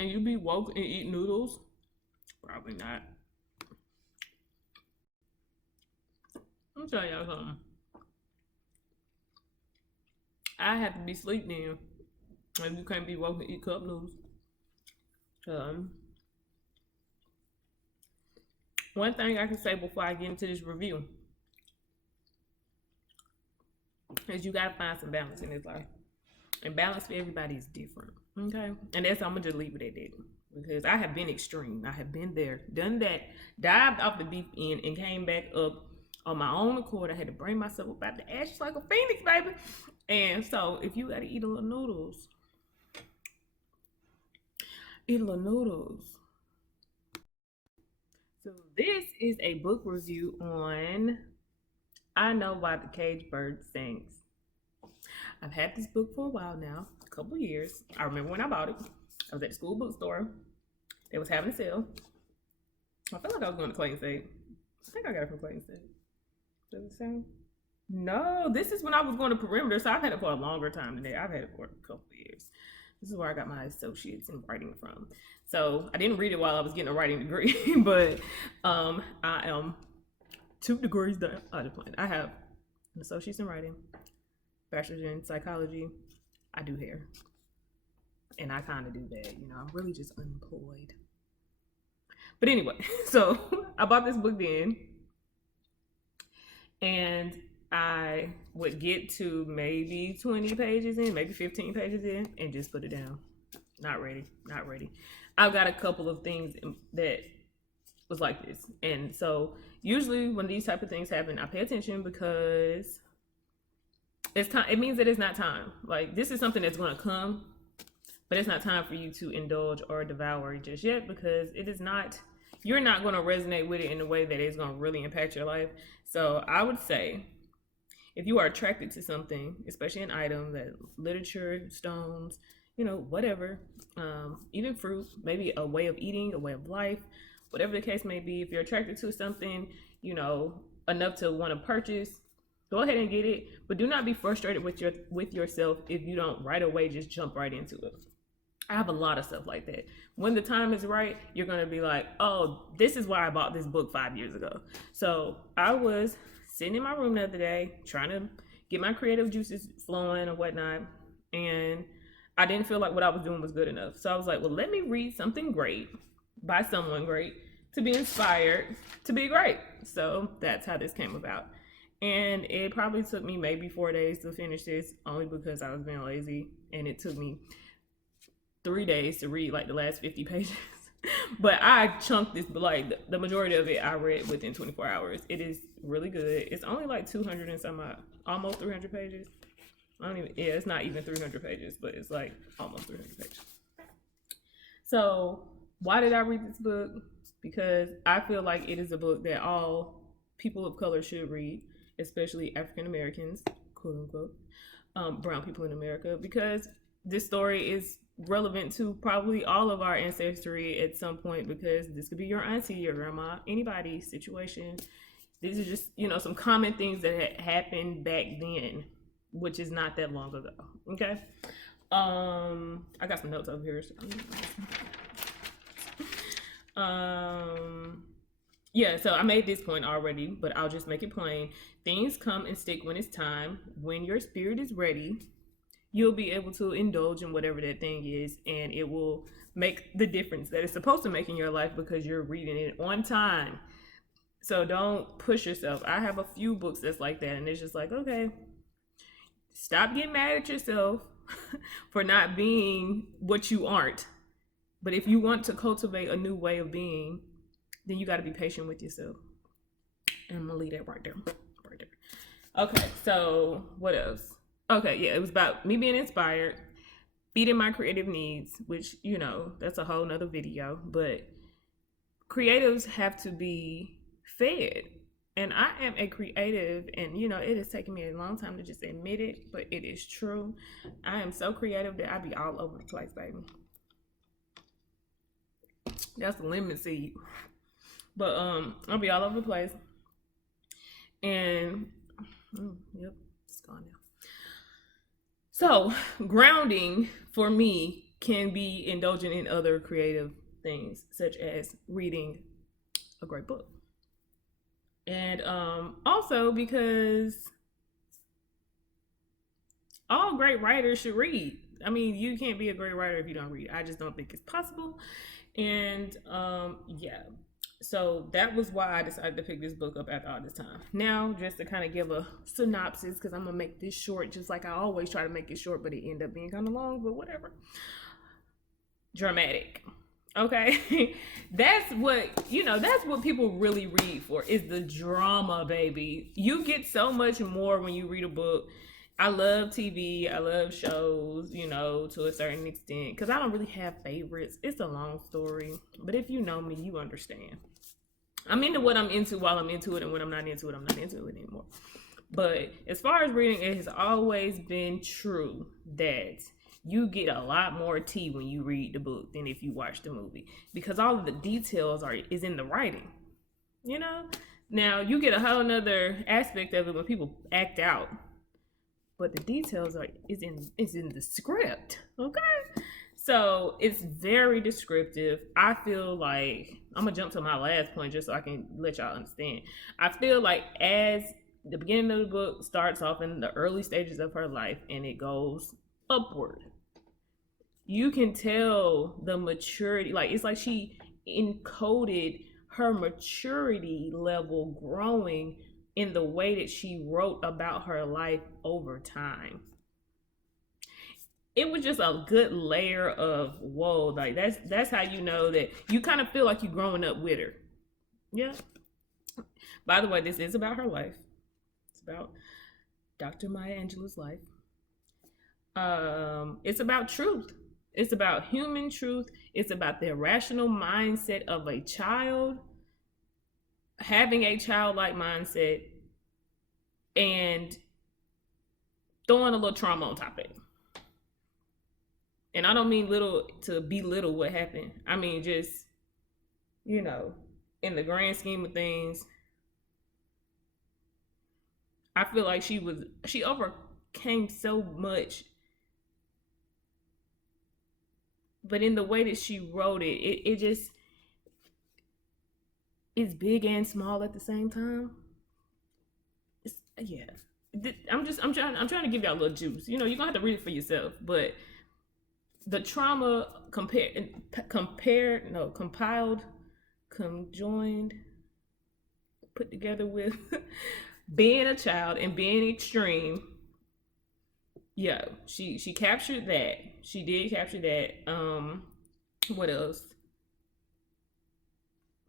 Can you be woke and eat noodles? Probably not. I'm telling y'all something. I have to be asleep then. And you can't be woke and eat cup noodles. One thing I can say before I get into this review is you gotta find some balance in this life. And balance for everybody is different. Okay? And that's I'm gonna just leave it at that. Because I have been extreme. I have been there, done that, dived off the deep end and came back up on my own accord. I had to bring myself up out the ashes like a phoenix, baby. And so if you gotta eat a little noodles, eat a little noodles. So this is a book review on I Know Why the Caged Bird Sings. I've had this book for a while now, a couple of years. I remember when I bought it. I was at the school bookstore. They was having a sale. I feel like I was going to Clayton State. I think I got it from Clayton State. Does it say? No, this is when I was going to Perimeter, so I've had it for a longer time than that. I've had it for a couple of years. This is where I got my associates in writing from. So I didn't read it while I was getting a writing degree, but I am 2 degrees down. I have an associate's in writing, bachelor's in psychology. I do hair. And I kind of do that, you know, I'm really just unemployed. But anyway, so I bought this book then, and I would get to maybe 20 pages in, maybe 15 pages in, and just put it down. Not ready. I've got a couple of things that was like this. And so usually when these type of things happen, I pay attention because it's time. It means that it's not time. Like, this is something that's going to come, but it's not time for you to indulge or devour just yet, because it is not, you're not going to resonate with it in a way that is going to really impact your life. So I would say, if you are attracted to something, especially an item, that literature, stones, you know, whatever, even fruit, maybe a way of eating, a way of life, whatever the case may be, if you're attracted to something, you know, enough to want to purchase, go ahead and get it, but do not be frustrated with yourself if you don't right away just jump right into it. I have a lot of stuff like that. When the time is right, you're going to be like, oh, this is why I bought this book 5 years ago. So I was sitting in my room the other day trying to get my creative juices flowing or whatnot, and I didn't feel like what I was doing was good enough. So I was like, well, let me read something great by someone great to be inspired to be great. So that's how this came about. And it probably took me maybe 4 days to finish this, only because I was being lazy, and it took me 3 days to read like the last 50 pages. But I chunked this, but like the majority of it I read within 24 hours. It is really good. It's only like 200 and some odd, almost 300 pages. It's not even 300 pages, but it's like almost 300 pages. So why did I read this book? Because I feel like it is a book that all people of color should read, especially African Americans, quote unquote, brown people in America, because this story is relevant to probably all of our ancestry at some point, because this could be your auntie, your grandma, anybody's situation. These are just, you know, some common things that had happened back then, which is not that long ago. Okay. I got some notes over here. Yeah, so I made this point already, but I'll just make it plain. Things come and stick when it's time. When your spirit is ready, you'll be able to indulge in whatever that thing is, and it will make the difference that it's supposed to make in your life because you're reading it on time. So don't push yourself. I have a few books that's like that, and it's just like, okay, stop getting mad at yourself for not being what you aren't. But if you want to cultivate a new way of being, then you got to be patient with yourself. And I'm going to leave that right there. Okay, so what else? Okay, yeah, it was about me being inspired, feeding my creative needs, which, you know, that's a whole nother video. But creatives have to be fed. And I am a creative, and, you know, it has taken me a long time to just admit it, but it is true. I am so creative that I be all over the place, baby. That's the lemon seed. But I'll be all over the place. And yep, it's gone now. So grounding for me can be indulging in other creative things, such as reading a great book. And also because all great writers should read. I mean, you can't be a great writer if you don't read. I just don't think it's possible. And yeah. So that was why I decided to pick this book up after all this time. Now, just to kind of give a synopsis, because I'm going to make this short, just like I always try to make it short, but it ended up being kind of long, but whatever. Dramatic. Okay. That's what people really read for, is the drama, baby. You get so much more when you read a book. I love TV. I love shows, to a certain extent, because I don't really have favorites. It's a long story, but if you know me, you understand. I'm into what I'm into while I'm into it, and when I'm not into it, I'm not into it anymore. But as far as reading, it has always been true that you get a lot more tea when you read the book than if you watch the movie, because all of the details is in the writing. Now you get a whole nother aspect of it when people act out, but the details is in the script. Okay. So it's very descriptive. I feel like, I'm gonna jump to my last point just so I can let y'all understand. I feel like as the beginning of the book starts off in the early stages of her life and it goes upward, you can tell the maturity. Like, it's like she encoded her maturity level growing in the way that she wrote about her life over time. It was just a good layer of whoa. Like, that's how you know that you kind of feel like you're growing up with her. Yeah. By the way, this is about her life. It's about Dr. Maya Angelou's life. It's about truth. It's about human truth. It's about the irrational mindset of a child, having a childlike mindset, and throwing a little trauma on top of it. And I don't mean little to belittle what happened. I mean, just, in the grand scheme of things, I feel like she overcame so much. But in the way that she wrote it just is big and small at the same time. Yeah. I'm trying to give y'all a little juice. You're gonna have to read it for yourself. But the trauma compiled, conjoined, put together with being a child and being extreme. Yeah, she captured that. She did capture that. What else?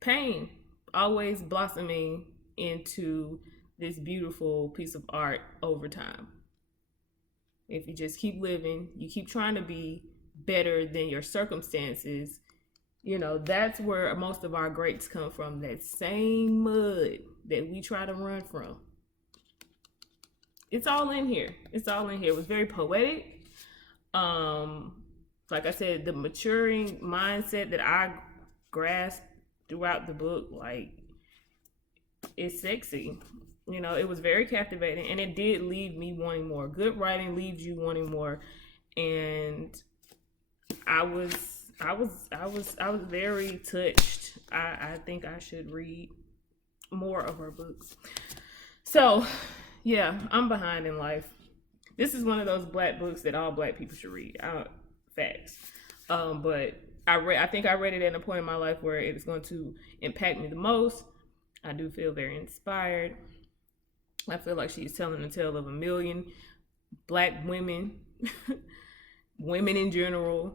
Pain always blossoming into this beautiful piece of art over time. If you just keep living, you keep trying to be better than your circumstances, that's where most of our greats come from. That same mud that we try to run from. It's all in here. It's all in here. It was very poetic. Like I said, the maturing mindset that I grasped throughout the book, like, it's sexy. It was very captivating, and it did leave me wanting more. Good writing leaves you wanting more, and I was very touched. I think I should read more of her books. So, yeah, I'm behind in life. This is one of those Black books that all Black people should read. Facts. But I think I read it at a point in my life where it is going to impact me the most. I do feel very inspired. I feel like she's telling the tale of a million Black women, women in general.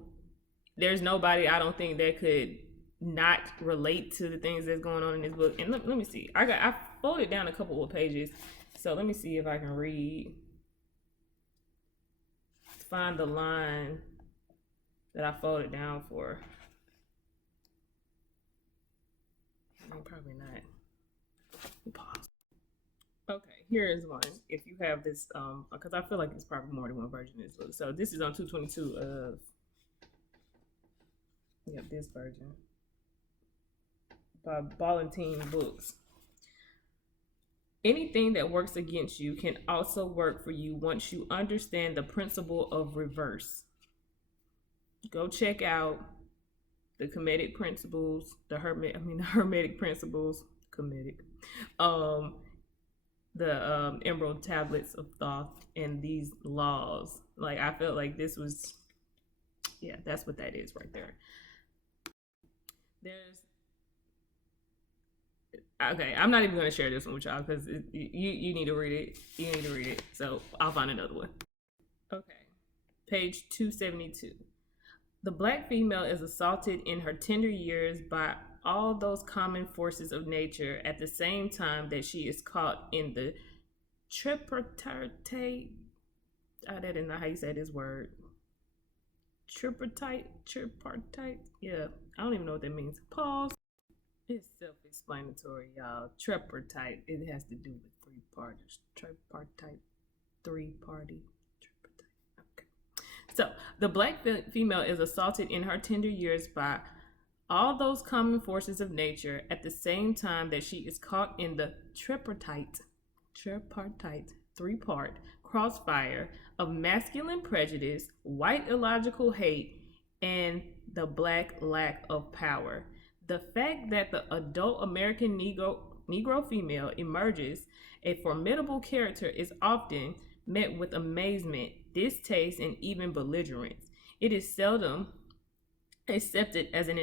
There's nobody, I don't think, that could not relate to the things that's going on in this book. And let me see. I folded down a couple of pages, so let me see if I can find the line that I folded down for. Probably not. Pause. Okay, here is one. If you have this, because I feel like it's probably more than one version of this book. So this is on 222 of, this version by Ballantine Books. Anything that works against you can also work for you once you understand the principle of reverse. Go check out the Hermetic Principles, the Hermetic Principles, Hermetic, um, the Emerald Tablets of Thoth, and these laws. Like I felt like this was, yeah, that's what that is right there. There's okay. I'm not even going to share this one with y'all because you need to read it. You need to read it. So I'll find another one. Okay, page 272. The black female is assaulted in her tender years by all those common forces of nature at the same time that she is caught in the tripartite. I didn't know how you say this word. Tripartite. Yeah, I don't even know what that means. Pause. It's self-explanatory, y'all. Tripartite. It has to do with three parties. Tripartite. Three-party. Okay. So the black female is assaulted in her tender years by all those common forces of nature at the same time that she is caught in the tripartite, three-part crossfire of masculine prejudice, white illogical hate, and the black lack of power. The fact that the adult American Negro female emerges a formidable character is often met with amazement, distaste, and even belligerence. It is seldom accepted as an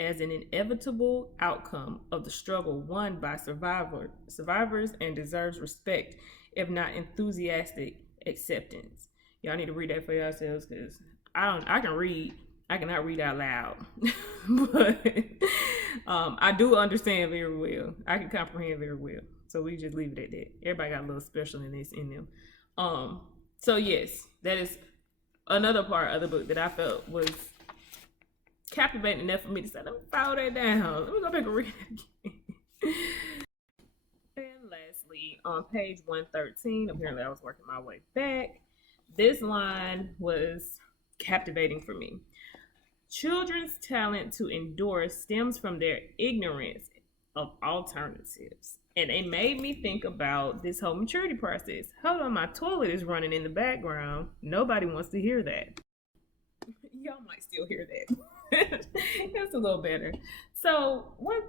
inevitable outcome of the struggle won by survivors and deserves respect, if not enthusiastic acceptance. Y'all need to read that for yourselves because I can read. I cannot read out loud, but I do understand very well. I can comprehend very well. So we just leave it at that. Everybody got a little specialness in them. So yes, that is another part of the book that I felt was captivating enough for me to say, let me follow that down. Let me go back and read it again. And lastly, on page 113, apparently I was working my way back. This line was captivating for me. Children's talent to endure stems from their ignorance of alternatives. And it made me think about this whole maturity process. Hold on, my toilet is running in the background. Nobody wants to hear that. Y'all might still hear that. That's a little better. So what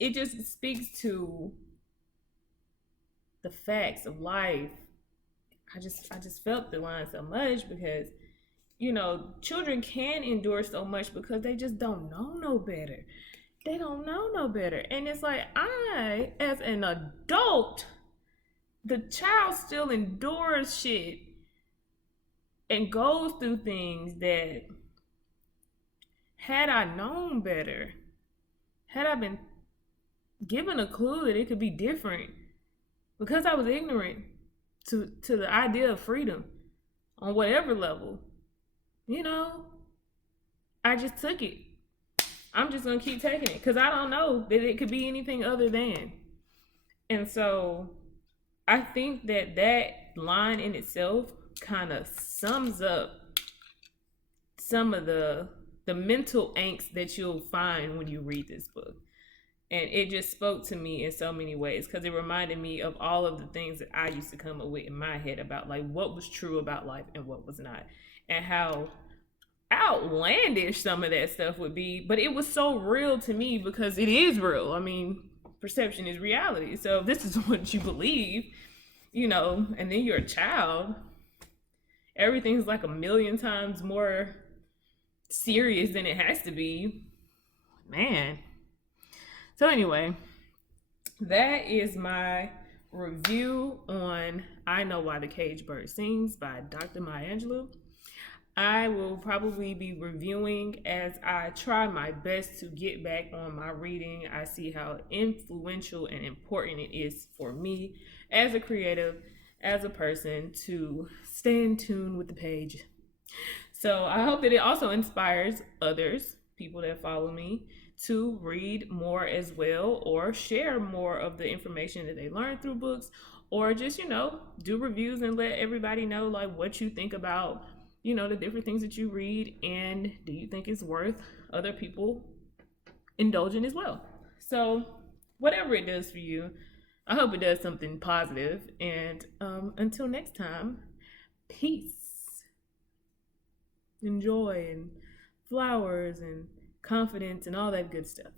it just speaks to the facts of life. I just felt the line so much because children can endure so much because they just don't know no better. They don't know no better. And it's like, I, as an adult, the child still endures shit and goes through things that, had I known better, had I been given a clue that it could be different, because I was ignorant to the idea of freedom on whatever level, I just took it. I'm just going to keep taking it because I don't know that it could be anything other than. And so I think that line in itself kind of sums up some of the mental angst that you'll find when you read this book. And it just spoke to me in so many ways because it reminded me of all of the things that I used to come up with in my head about like what was true about life and what was not, and how outlandish some of that stuff would be, but it was so real to me because it is real. I mean, perception is reality. So if this is what you believe, and then you're a child, everything's like a million times more serious than it has to be. Man. So anyway, that is my review on I Know Why the Caged Bird Sings by Dr. Maya Angelou. I will probably be reviewing as I try my best to get back on my reading. I see how influential and important it is for me as a creative, as a person, to stay in tune with the page. So I hope that it also inspires others, people that follow me, to read more as well or share more of the information that they learn through books, or just, do reviews and let everybody know like what you think about the different things that you read, and do you think it's worth other people indulging as well? So whatever it does for you, I hope it does something positive. And until next time, peace. and joy and flowers and confidence and all that good stuff.